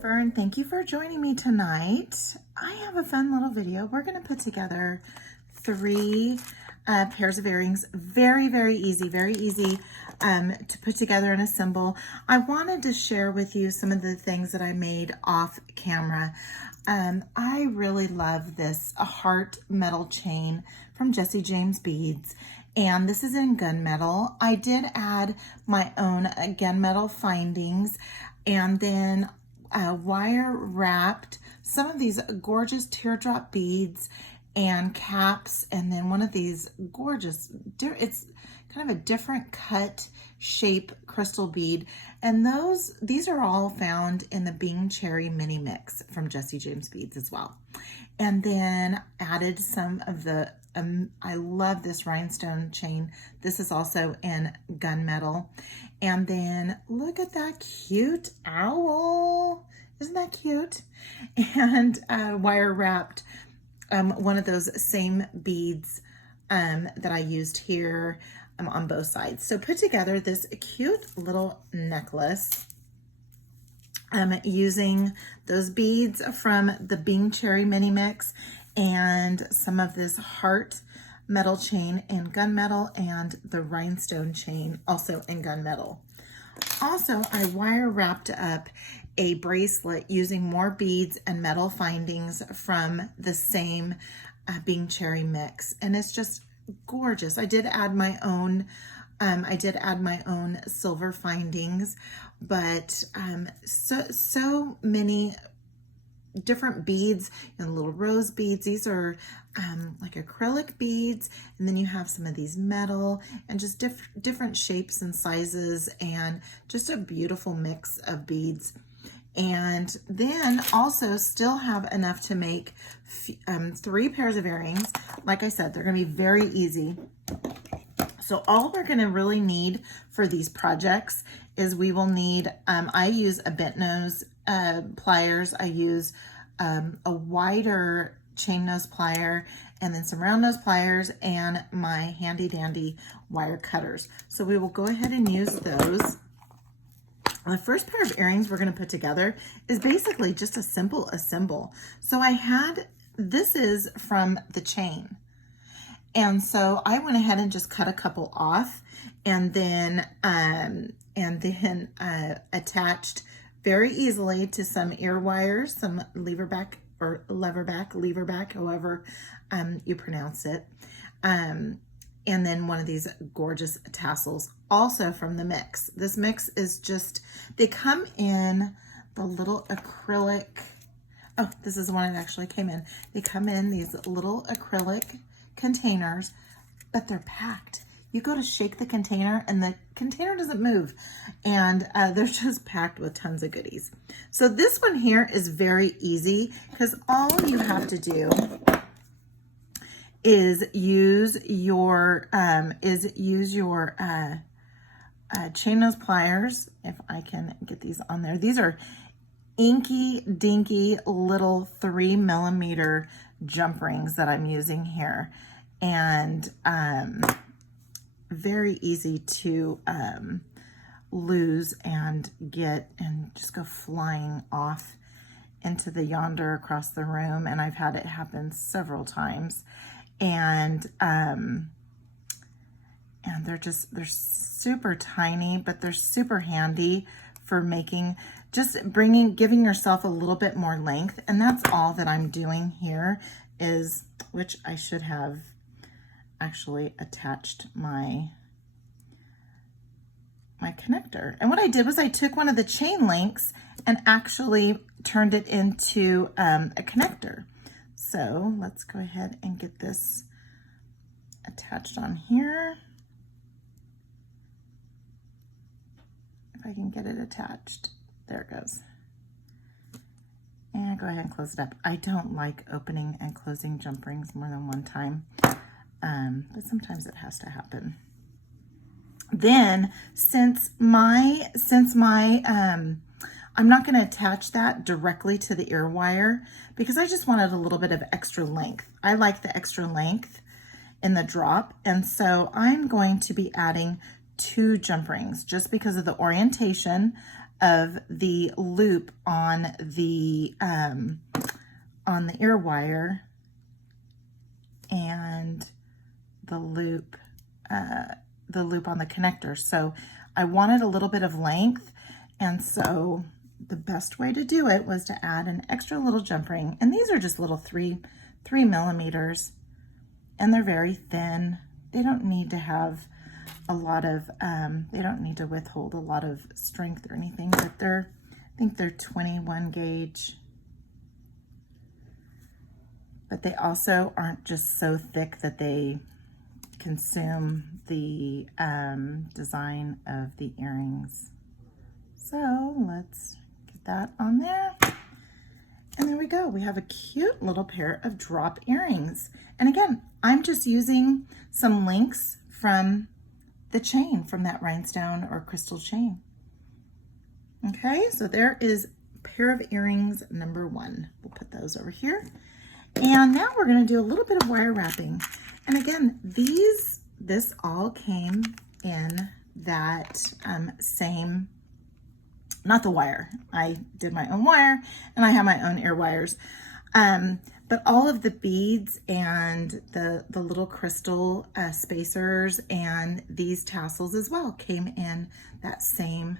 Fern, thank you for joining me tonight. I have a fun little video. We're going to put together three pairs of earrings. Very easy to put together and assemble. I wanted to share with you some of the things that I made off camera. I really love this heart metal chain from Jesse James Beads, and this is in gunmetal. I did add my own gunmetal findings, and then wire wrapped some of these gorgeous teardrop beads and caps, and then one of these gorgeous, it's kind of a different cut shape crystal bead, and these are all found in the Bing Cherry Mini Mix from Jesse James Beads as well. And then added some of the I love this rhinestone chain. This is also in gunmetal. And then look at that cute owl. Isn't that cute? And wire wrapped one of those same beads that I used here on both sides. So put together this cute little necklace using those beads from the Bing Cherry Mini Mix and some of this heart metal chain in gunmetal and the rhinestone chain also in gunmetal. Also, I wire wrapped up a bracelet using more beads and metal findings from the same Bing Cherry mix, and it's just gorgeous. I did add my own silver findings, but so many different beads and little rose beads. These are like acrylic beads, and then you have some of these metal and just different shapes and sizes, and just a beautiful mix of beads. And then also still have enough to make 3 pairs of earrings. Like I said, they're going to be very easy. So all we're going to really need for these projects is we will need, I use a bent nose pliers. I use a wider chain nose plier, and then some round nose pliers, and my handy dandy wire cutters. So we will go ahead and use those. The first pair of earrings we're going to put together is basically just a simple assemble. So this is from the chain. And so I went ahead and just cut a couple off, and then attached very easily to some ear wires, some lever back, however you pronounce it. And then one of these gorgeous tassels, also from the mix. This mix is just, they come in the little acrylic, oh, this is the one that actually came in. They come in these little acrylic containers, but they're packed. You go to shake the container and the container doesn't move, and they're just packed with tons of goodies. So this one here is very easy, because all you have to do is use your chain nose pliers. If I can get these on there. These are inky dinky little 3mm jump rings that I'm using here, and very easy to lose and get and just go flying off into the yonder across the room. And I've had it happen several times. And they're super tiny, but they're super handy for making, giving yourself a little bit more length. And that's all that I'm doing here is, which I should have actually attached my connector. And what I did was I took one of the chain links and actually turned it into a connector. So let's go ahead and get this attached on here. If I can get it attached. There it goes. And go ahead and close it up. I don't like opening and closing jump rings more than one time, but sometimes it has to happen. Then since I'm not going to attach that directly to the ear wire, because I just wanted a little bit of extra length. I like the extra length in the drop, and so I'm going to be adding 2 jump rings just because of the orientation of the loop on the ear wire and the loop on the connector. So I wanted a little bit of length, and so the best way to do it was to add an extra little jump ring. And these are just little 3 millimeters, and they're very thin. They don't need to have a lot of, they don't need to withhold a lot of strength or anything, but I think they're 21 gauge. But they also aren't just so thick that they consume the design of the earrings. So let's get that on there. And there we go. We have a cute little pair of drop earrings. And again, I'm just using some links from the chain, from that rhinestone or crystal chain. Okay, so there is pair of earrings number 1. We'll put those over here. And now we're going to do a little bit of wire wrapping. And again, this all came in that same, not the wire. I did my own wire, and I have my own ear wires. But all of the beads and the little crystal spacers and these tassels as well came in that same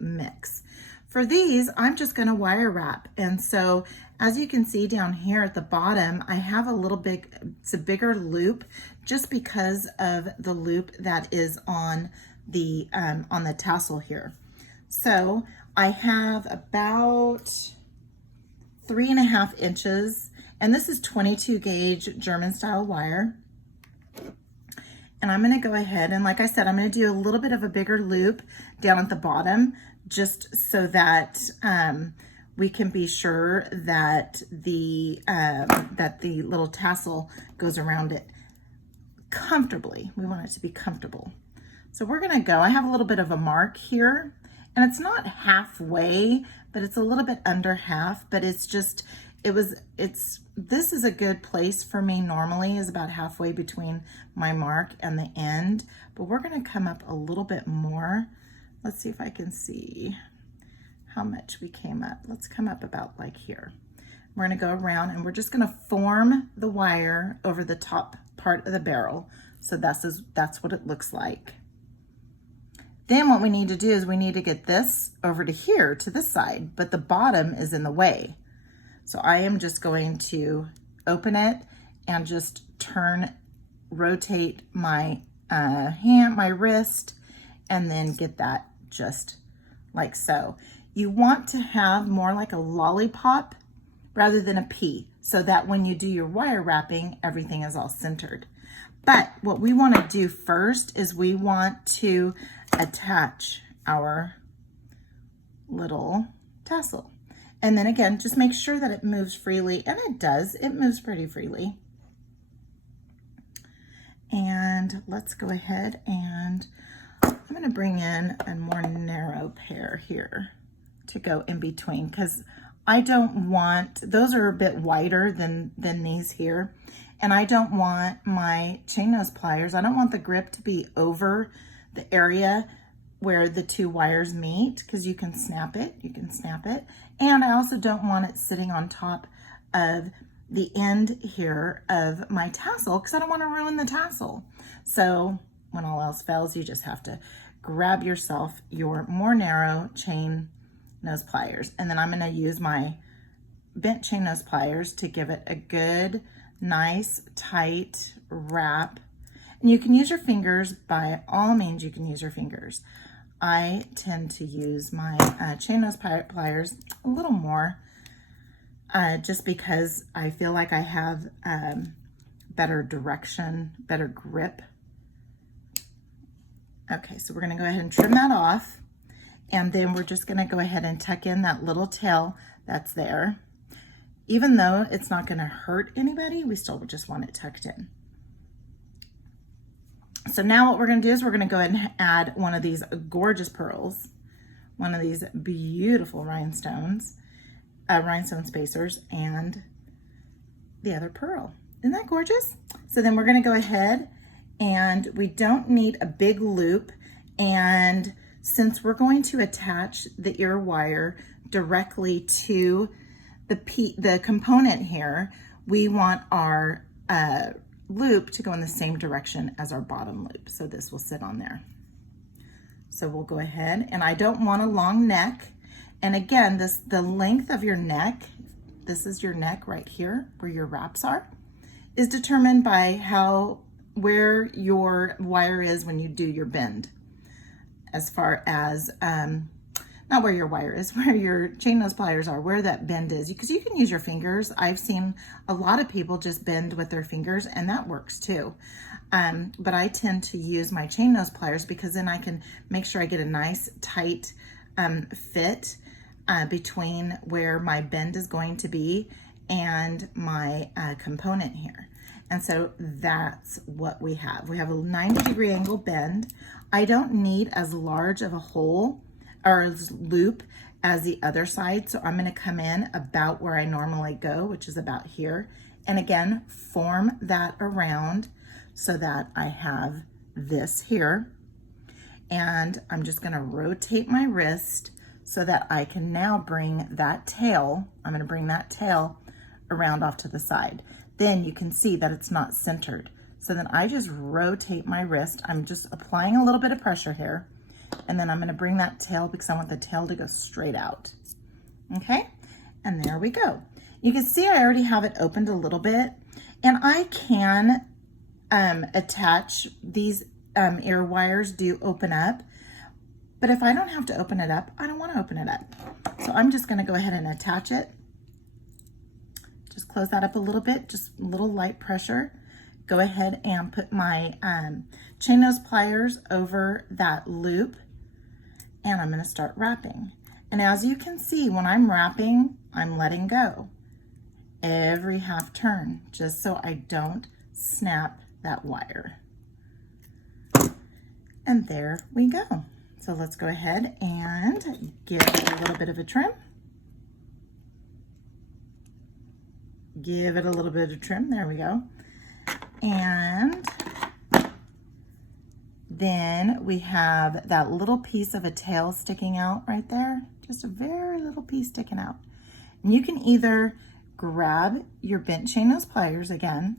mix. For these, I'm just going to wire wrap. And so as you can see down here at the bottom, I have it's a bigger loop just because of the loop that is on the tassel here. So I have about 3.5 inches, and this is 22 gauge German style wire. And I'm going to go ahead and, like I said, I'm going to do a little bit of a bigger loop down at the bottom, just so that we can be sure that the little tassel goes around it comfortably. We want it to be comfortable. So we're going to go, I have a little bit of a mark here, and it's not halfway, but it's a little bit under half, but it's just, this is a good place for me normally, is about halfway between my mark and the end, but we're going to come up a little bit more. Let's see if I can see how much we came up. Let's come up about like here. We're going to go around, and we're just going to form the wire over the top part of the barrel. So that's what it looks like. Then what we need to do is we need to get this over to here, to this side, but the bottom is in the way. So I am just going to open it and just rotate my hand, my wrist, and then get that just like so. You want to have more like a lollipop rather than a pea, so that when you do your wire wrapping, everything is all centered. But what we want to do first is we want to attach our little tassel. And then again, just make sure that it moves freely, and it does. It moves pretty freely. And let's go ahead, and I'm going to bring in a more narrow pair here to go in between, because I don't want, those are a bit wider than these here, and I don't want my chain nose pliers, I don't want the grip to be over the area where the two wires meet, because you can snap it, and I also don't want it sitting on top of the end here of my tassel, because I don't want to ruin the tassel. So when all else fails, you just have to grab yourself your more narrow chain nose pliers, and then I'm going to use my bent chain nose pliers to give it a good, nice, tight wrap. And you can use your fingers, by all means, you can use your fingers. I tend to use my chain nose pliers a little more, just because I feel like I have better direction, better grip. Okay, so we're going to go ahead and trim that off. And then we're just going to go ahead and tuck in that little tail that's there. Even though it's not going to hurt anybody, we still just want it tucked in. So now what we're going to do is we're going to go ahead and add one of these gorgeous pearls, one of these beautiful rhinestone spacers, and the other pearl. Isn't that gorgeous? So then we're going to go ahead, and we don't need a big loop, and since we're going to attach the ear wire directly to the component here, we want our loop to go in the same direction as our bottom loop. So this will sit on there. So we'll go ahead, and I don't want a long neck. And again, the length of your neck, this is your neck right here where your wraps are, is determined by where your wire is when you do your bend. As far as, not where your wire is, where your chain nose pliers are, where that bend is, because you can use your fingers. I've seen a lot of people just bend with their fingers, and that works too. But I tend to use my chain nose pliers because then I can make sure I get a nice tight fit between where my bend is going to be and my component here. And so that's what we have. We have a 90-degree angle bend. I don't need as large of a hole or loop as the other side. So I'm gonna come in about where I normally go, which is about here. And again, form that around so that I have this here. And I'm just gonna rotate my wrist so that I can now bring that tail, I'm gonna bring that tail around off to the side. Then you can see that it's not centered. So then I just rotate my wrist. I'm just applying a little bit of pressure here. And then I'm gonna bring that tail because I want the tail to go straight out. Okay, and there we go. You can see I already have it opened a little bit, and I can attach these ear wires do open up, but if I don't have to open it up, I don't want to open it up. So I'm just going to go ahead and attach it. Just close that up a little bit, just a little light pressure. Go ahead and put my chain nose pliers over that loop, and I'm going to start wrapping. And as you can see, when I'm wrapping, I'm letting go every half turn, just so I don't snap that wire. And there we go. So let's go ahead and give it a little bit of a trim. Give it a little bit of trim, there we go. And then we have that little piece of a tail sticking out right there, just a very little piece sticking out. And you can either grab your bent chain nose pliers again,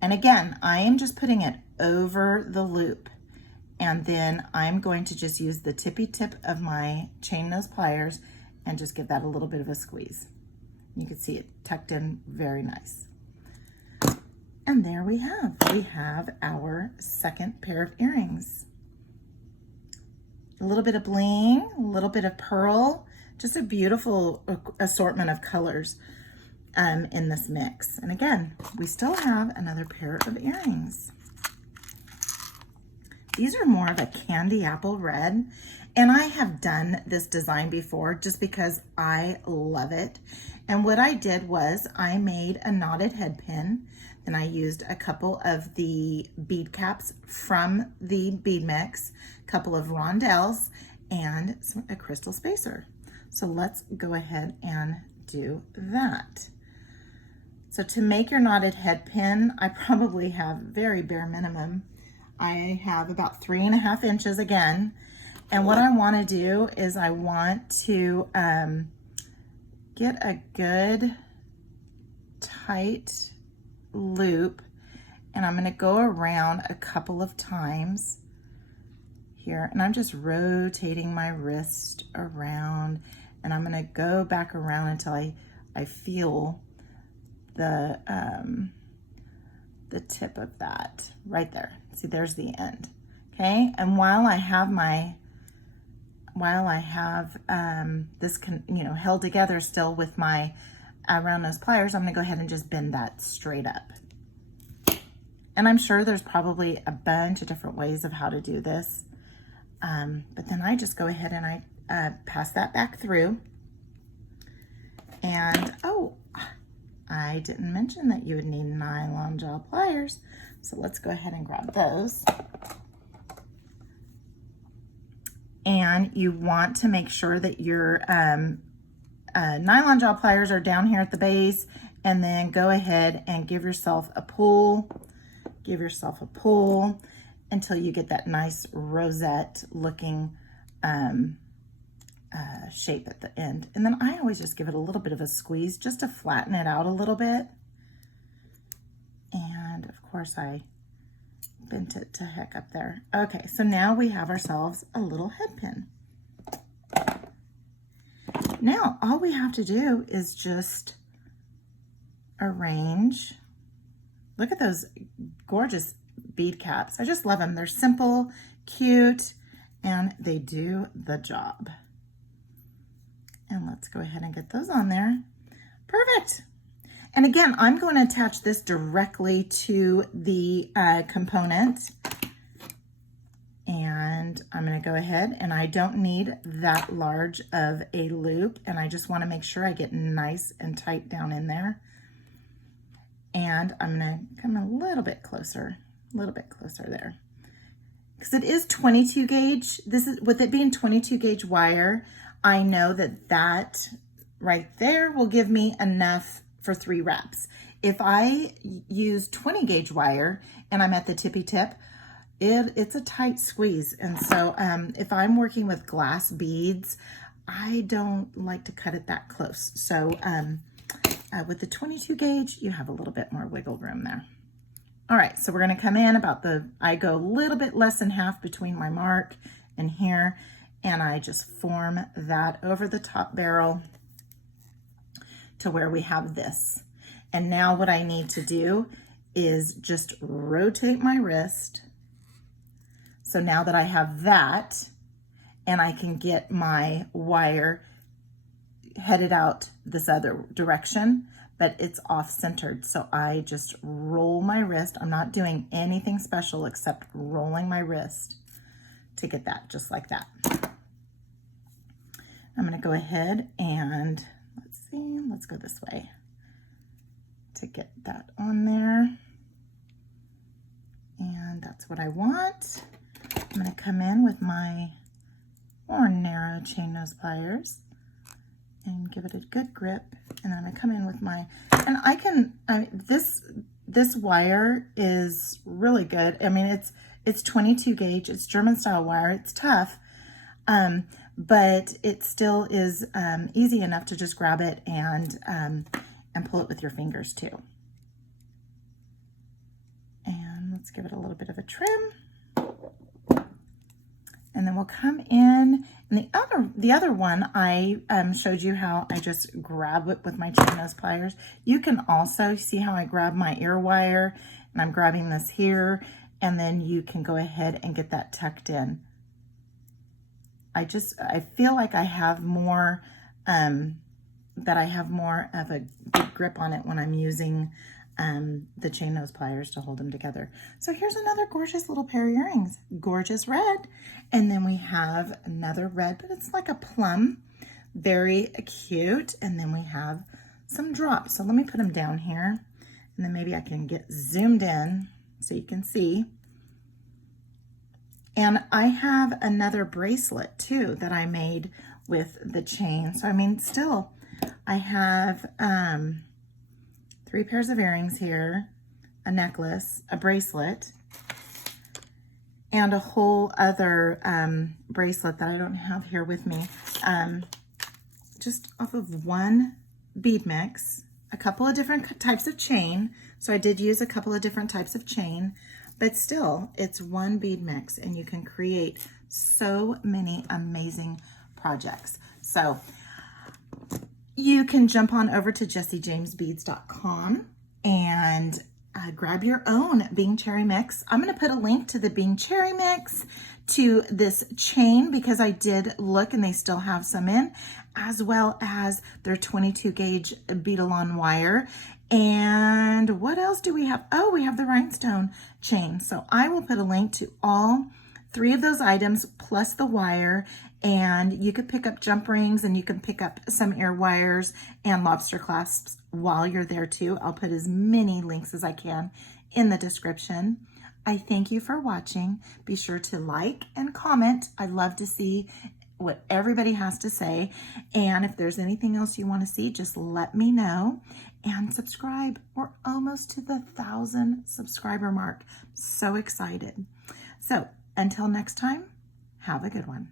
and again, I am just putting it over the loop, and then I'm going to just use the tippy tip of my chain nose pliers and just give that a little bit of a squeeze. You can see it tucked in very nice. And there we have our second pair of earrings. A little bit of bling, a little bit of pearl, just a beautiful assortment of colors in this mix. And again, we still have another pair of earrings. These are more of a candy apple red, and I have done this design before just because I love it. And what I did was I made a knotted head pin, then I used a couple of the bead caps from the bead mix, a couple of rondelles, and a crystal spacer. So let's go ahead and do that. So to make your knotted head pin, I probably have very bare minimum. I have about 3.5 inches again. And what I want to do is I want to get a good tight loop, and I'm going to go around a couple of times here, and I'm just rotating my wrist around, and I'm going to go back around until I feel the tip of that right there. See, there's the end. Okay, and while I have this held together still with my round nose pliers, I'm gonna go ahead and just bend that straight up. And I'm sure there's probably a bunch of different ways of how to do this, but then I just go ahead and I pass that back through. And oh, I didn't mention that you would need nylon jaw pliers, so let's go ahead and grab those. And you want to make sure that your nylon jaw pliers are down here at the base, and then go ahead and give yourself a pull. Give yourself a pull until you get that nice rosette looking shape at the end. And then I always just give it a little bit of a squeeze just to flatten it out a little bit. And of course I bent it to heck up there. Okay, so now we have ourselves a little head pin. Now all we have to do is just arrange. Look at those gorgeous bead caps. I just love them. They're simple, cute, and they do the job. And let's go ahead and get those on there. Perfect. And again, I'm going to attach this directly to the component. And I'm going to go ahead, and I don't need that large of a loop, and I just want to make sure I get nice and tight down in there. And I'm going to come a little bit closer there. Because it is 22 gauge. This is, with it being 22 gauge wire, I know that that right there will give me enough for 3 wraps. If I use 20 gauge wire and I'm at the tippy tip, it's a tight squeeze. And so if I'm working with glass beads, I don't like to cut it that close. So with the 22 gauge, you have a little bit more wiggle room there. All right, so we're gonna come in about I go a little bit less than half between my mark and here, and I just form that over the top barrel to where we have this. And now what I need to do is just rotate my wrist. So now that I have that, and I can get my wire headed out this other direction, but it's off-centered. So I just roll my wrist. I'm not doing anything special except rolling my wrist to get that, just like that. I'm gonna go ahead and, let's go this way to get that on there. And that's what I want. I'm gonna come in with my more narrow chain nose pliers and give it a good grip. And then I'm gonna come in with my, and this wire is really good. I mean, it's 22 gauge, it's German style wire, it's tough, but it still is easy enough to just grab it and pull it with your fingers too. And let's give it a little bit of a trim. And then we'll come in, and the other one I showed you how I just grab it with my chain nose pliers. You can also see how I grab my ear wire, and I'm grabbing this here, and then you can go ahead and get that tucked in. I feel like I have more, that I have more of a good grip on it when I'm using the chain nose pliers to hold them together. So here's another gorgeous little pair of earrings, gorgeous red. And then we have another red, but it's like a plum, very cute. And then we have some drops. So let me put them down here, and then maybe I can get zoomed in so you can see. And I have another bracelet too that I made with the chain. So I mean, still, I have 3 pairs of earrings here, a necklace, a bracelet, and a whole other bracelet that I don't have here with me. Just off of one bead mix, a couple of different types of chain. So I did use a couple of different types of chain, but still it's one bead mix, and you can create so many amazing projects. So you can jump on over to jessiejamesbeads.com and grab your own Bing Cherry Mix. I'm going to put a link to the Bing Cherry Mix, to this chain, because I did look and they still have some in, as well as their 22 gauge bead-along wire. And what else do we have? Oh, we have the rhinestone chain. So I will put a link to all 3 of those items plus the wire, and you could pick up jump rings, and you can pick up some ear wires and lobster clasps while you're there too. I'll put as many links as I can in the description. I thank you for watching. Be sure to like and comment. I love to see what everybody has to say. And if there's anything else you want to see, just let me know, and subscribe. We're almost to the 1,000 subscriber mark. So excited. So until next time, have a good one.